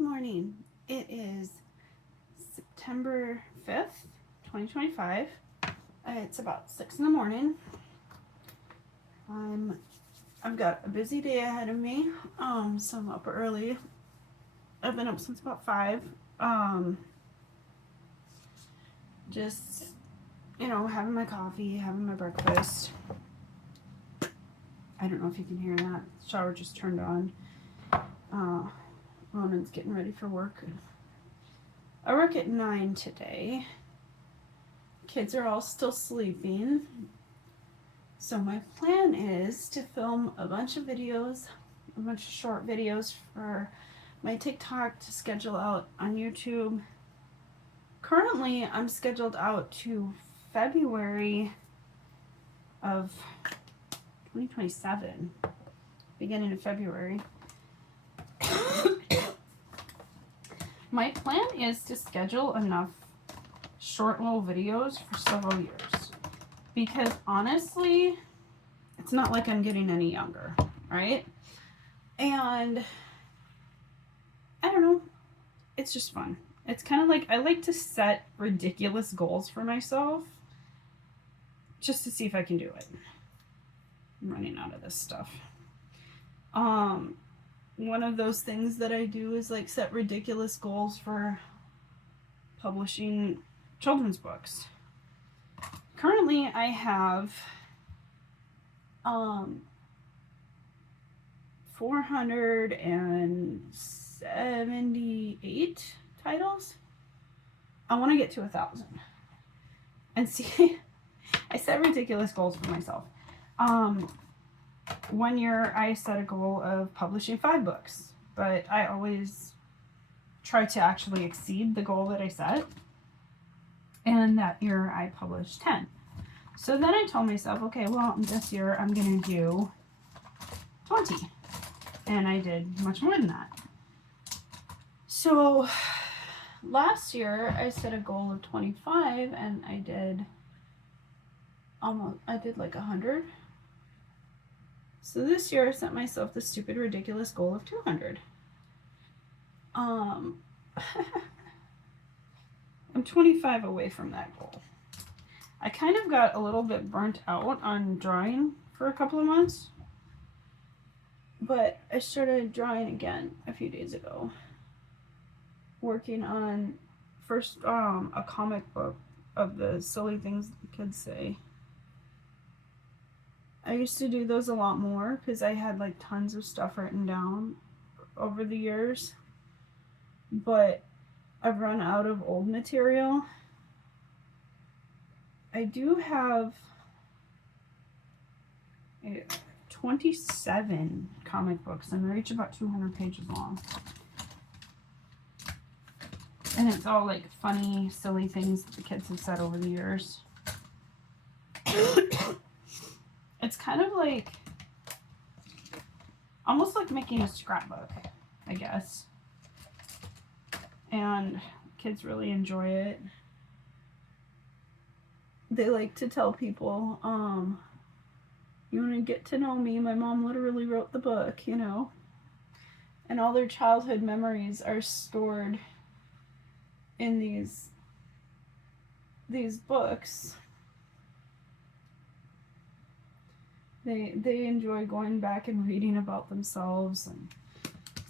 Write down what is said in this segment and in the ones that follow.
Good morning. It is September 5th, 2025. It's about 6 in the morning. I've got a busy day ahead of me. So I'm up early. I've been up since about 5. Just, having my coffee, having my breakfast. I don't know if you can hear that. Shower just turned on. Ronan's getting ready for work. I work at 9 today. Kids are all still sleeping. So my plan is to film a bunch of videos, a bunch of short videos for my TikTok to schedule out on YouTube. Currently, I'm scheduled out to February of 2027, beginning of February. My plan is to schedule enough short little videos for several years, because honestly, it's not like I'm getting any younger, right? And I don't know, it's just fun. It's kind of like I like to set ridiculous goals for myself just to see if I can do it. I'm running out of this stuff. One of those things that I do is like set ridiculous goals for publishing children's books. Currently, I have 478 titles. I want to get to 1,000. And see, I set ridiculous goals for myself. One year I set a goal of publishing 5 books, but I always try to actually exceed the goal that I set. And that year I published 10. So then I told myself, okay, well, this year I'm going to do 20. And I did much more than that. So last year I set a goal of 25 and I did like 100. So this year I set myself the stupid, ridiculous goal of 200. I'm 25 away from that goal. I kind of got a little bit burnt out on drawing for a couple of months, but I started drawing again a few days ago. Working on first a comic book of the silly things the kids say. I used to do those a lot more because I had like tons of stuff written down over the years, but I've run out of old material. I do have 27 comic books and they're each about 200 pages long. And it's all like funny, silly things that the kids have said over the years. It's kind of like, almost like making a scrapbook, I guess. And kids really enjoy it. They like to tell people, you want to get to know me, my mom literally wrote the book, And all their childhood memories are stored in these books. They enjoy going back and reading about themselves, and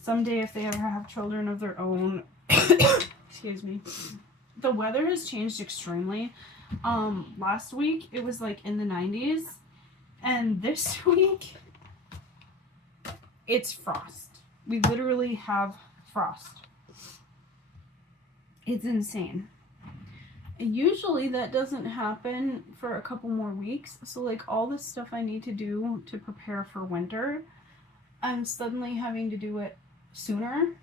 someday if they ever have children of their own, excuse me. The weather has changed extremely. Last week it was like in the 90s, and this week it's frost. We literally have frost. It's insane. Usually that doesn't happen for a couple more weeks. So like all this stuff I need to do to prepare for winter, I'm suddenly having to do it sooner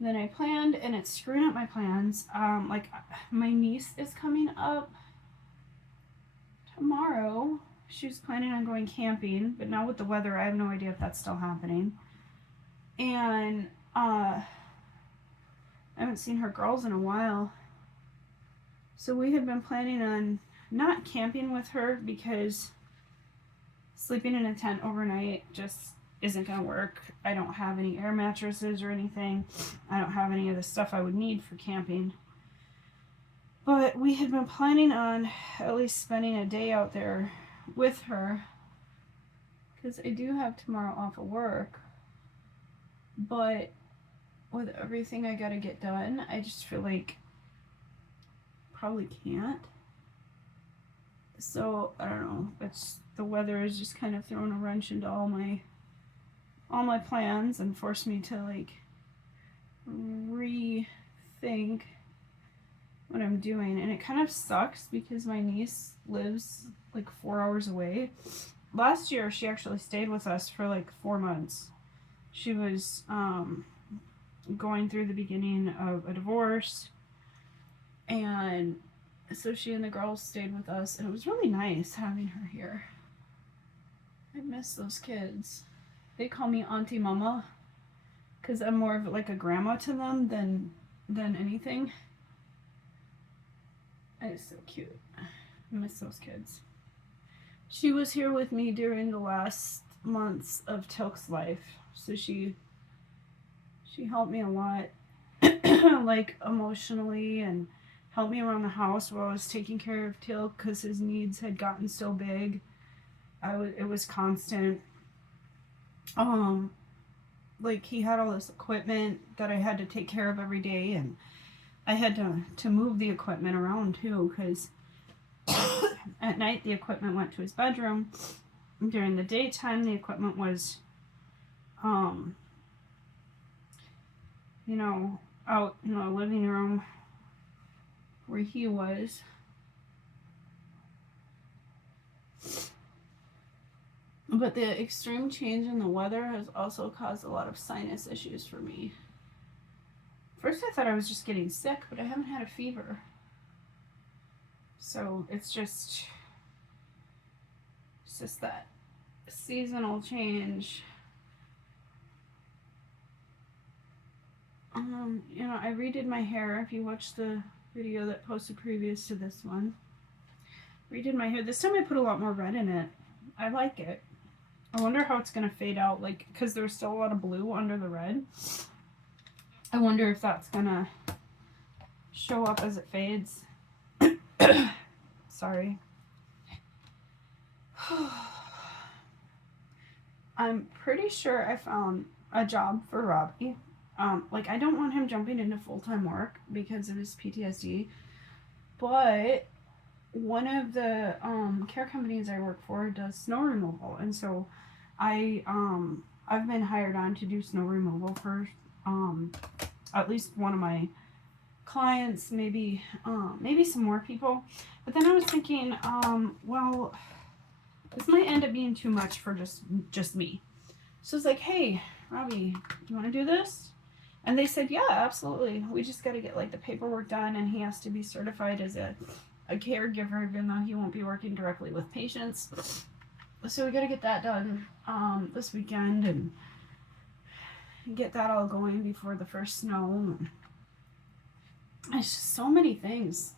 than I planned, and it's screwing up my plans. Like my niece is coming up tomorrow. She was planning on going camping, but now with the weather, I have no idea if that's still happening. And I haven't seen her girls in a while. So we have been planning on not camping with her because sleeping in a tent overnight just isn't going to work. I don't have any air mattresses or anything. I don't have any of the stuff I would need for camping. But we had been planning on at least spending a day out there with her, because I do have tomorrow off of work. But with everything I gotta get done, I just feel like probably can't. So I don't know. It's the weather is just kind of throwing a wrench into all my plans and forced me to like rethink what I'm doing. And it kind of sucks because my niece lives like 4 hours away. Last year she actually stayed with us for like 4 months. She was going through the beginning of a divorce, and so she and the girls stayed with us, and it was really nice having her here. I miss those kids. They call me Auntie Mama because I'm more of like a grandma to them than anything. It's so cute. I miss those kids. She was here with me during the last months of Tilk's life, so she helped me a lot, like emotionally, and helped me around the house while I was taking care of Tilk because his needs had gotten so big. It was constant. Like he had all this equipment that I had to take care of every day, and I had to move the equipment around too, because at night the equipment went to his bedroom. During the daytime the equipment was out in the living room where he was. But the extreme change in the weather has also caused a lot of sinus issues for me. First I thought I was just getting sick, but I haven't had a fever. So it's just that seasonal change. I redid my hair. If you watched the video that posted previous to this one, redid my hair. This time I put a lot more red in it. I like it. I wonder how it's gonna fade out, like, because there's still a lot of blue under the red. I wonder if that's gonna show up as it fades. Sorry. I'm pretty sure I found a job for Robbie. I don't want him jumping into full-time work because of his PTSD, but one of the care companies I work for does snow removal, and so I've been hired on to do snow removal for at least one of my clients, maybe some more people. But then I was thinking, well, this might end up being too much for just me. So it's like, hey, Robbie, you want to do this? And they said, yeah, absolutely. We just got to get like the paperwork done, and he has to be certified as a caregiver, even though he won't be working directly with patients. So we got to get that done this weekend and get that all going before the first snow. It's just so many things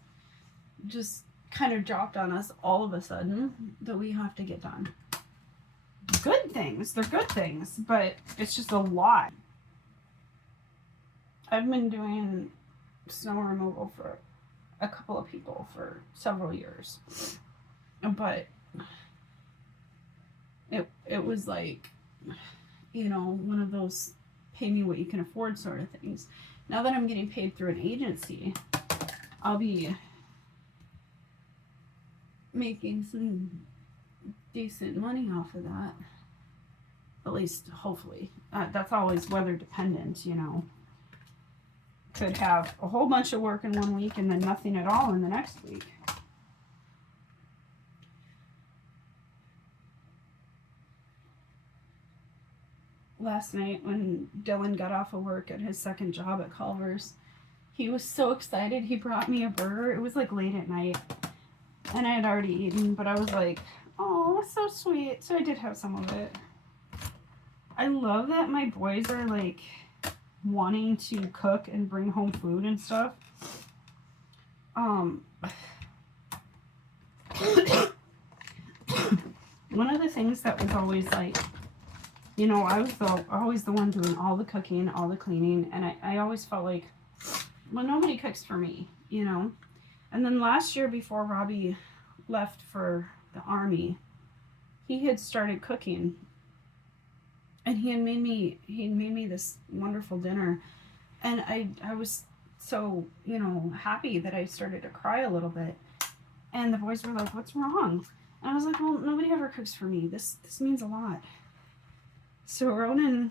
just kind of dropped on us all of a sudden that we have to get done. Good things. They're good things, but it's just a lot. I've been doing snow removal for a couple of people for several years, but it was like, one of those pay me what you can afford sort of things. Now that I'm getting paid through an agency, I'll be making some decent money off of that. At least, hopefully. That's always weather dependent, Could have a whole bunch of work in one week and then nothing at all in the next week. Last night when Dylan got off of work at his second job at Culver's, he was so excited. He brought me a burger. It was like late at night and I had already eaten, but I was like, oh, that's so sweet. So I did have some of it. I love that my boys are like wanting to cook and bring home food and stuff. One of the things that was always like, you know, I was always the one doing all the cooking, all the cleaning, and I always felt like, well, nobody cooks for me, you know. And then last year, before Robbie left for the army, he had started cooking, and he made me this wonderful dinner, and I was so, you know, happy that I started to cry a little bit. And the boys were like, "What's wrong?" And I was like, "Well, nobody ever cooks for me. This means a lot." So Ronan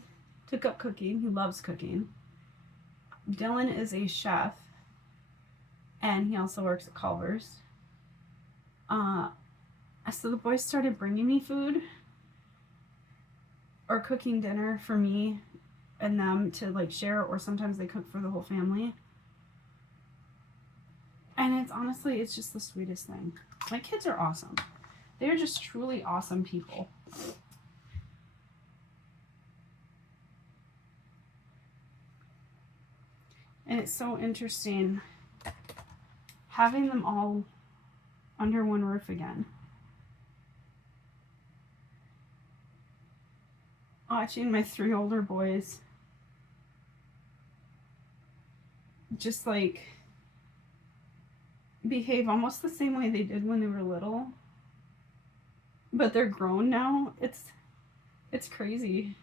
took up cooking. He loves cooking. Dylan is a chef, and he also works at Culver's. So the boys started bringing me food or cooking dinner for me and them to like share, or sometimes they cook for the whole family. And it's honestly, it's just the sweetest thing. My kids are awesome. They're just truly awesome people. And it's so interesting having them all under one roof again. Watching my 3 older boys just like behave almost the same way they did when they were little, but they're grown now. It's crazy.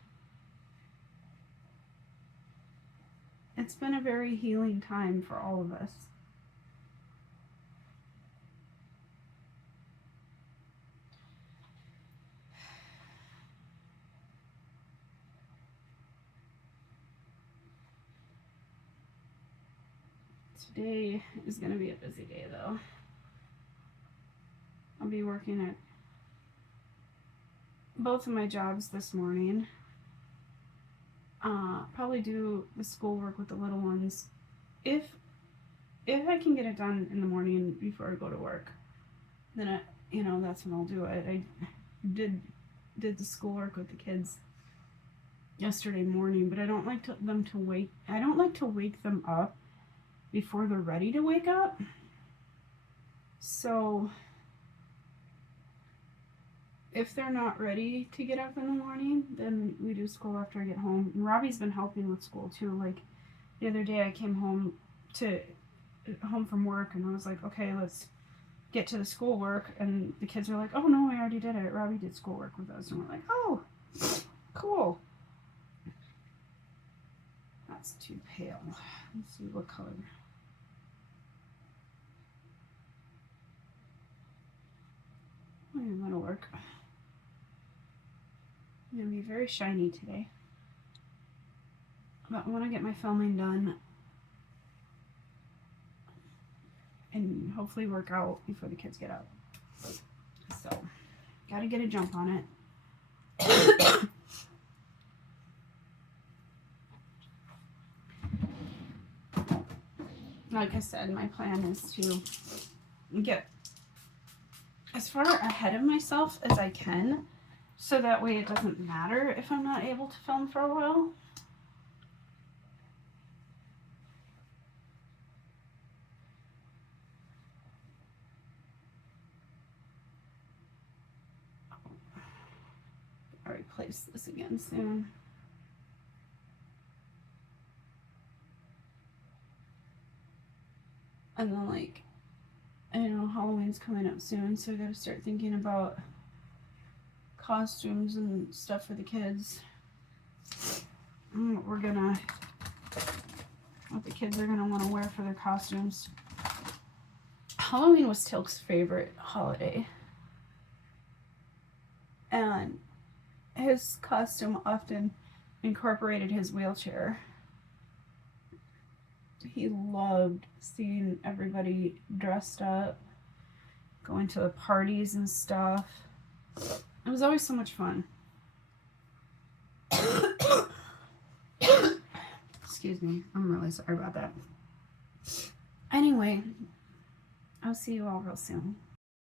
It's been a very healing time for all of us. Today is going to be a busy day, though. I'll be working at both of my jobs this morning. Probably do the schoolwork with the little ones if I can get it done in the morning before I go to work. Then that's when I'll do it. I did the schoolwork with the kids yesterday morning, but I don't like them to wake. I don't like to wake them up before they're ready to wake up. So if they're not ready to get up in the morning, then we do school after I get home. And Robbie's been helping with school too. Like the other day I came home from work and I was like, okay, let's get to the schoolwork. And the kids were like, oh no, I already did it. Robbie did schoolwork with us. And we're like, oh, cool. That's too pale. Let's see what color. That'll work. I'm going to be very shiny today. But I want to get my filming done and hopefully work out before the kids get up. So, got to get a jump on it. Like I said, my plan is to get as far ahead of myself as I can, so that way it doesn't matter if I'm not able to film for a while. I'll replace this again soon. And then, like, I know Halloween's coming up soon, so I gotta start thinking about costumes and stuff for the kids. And what the kids are gonna want to wear for their costumes. Halloween was Tilk's favorite holiday. And his costume often incorporated his wheelchair. He loved seeing everybody dressed up, going to the parties and stuff. It was always so much fun. Excuse me. I'm really sorry about that. Anyway, I'll see you all real soon.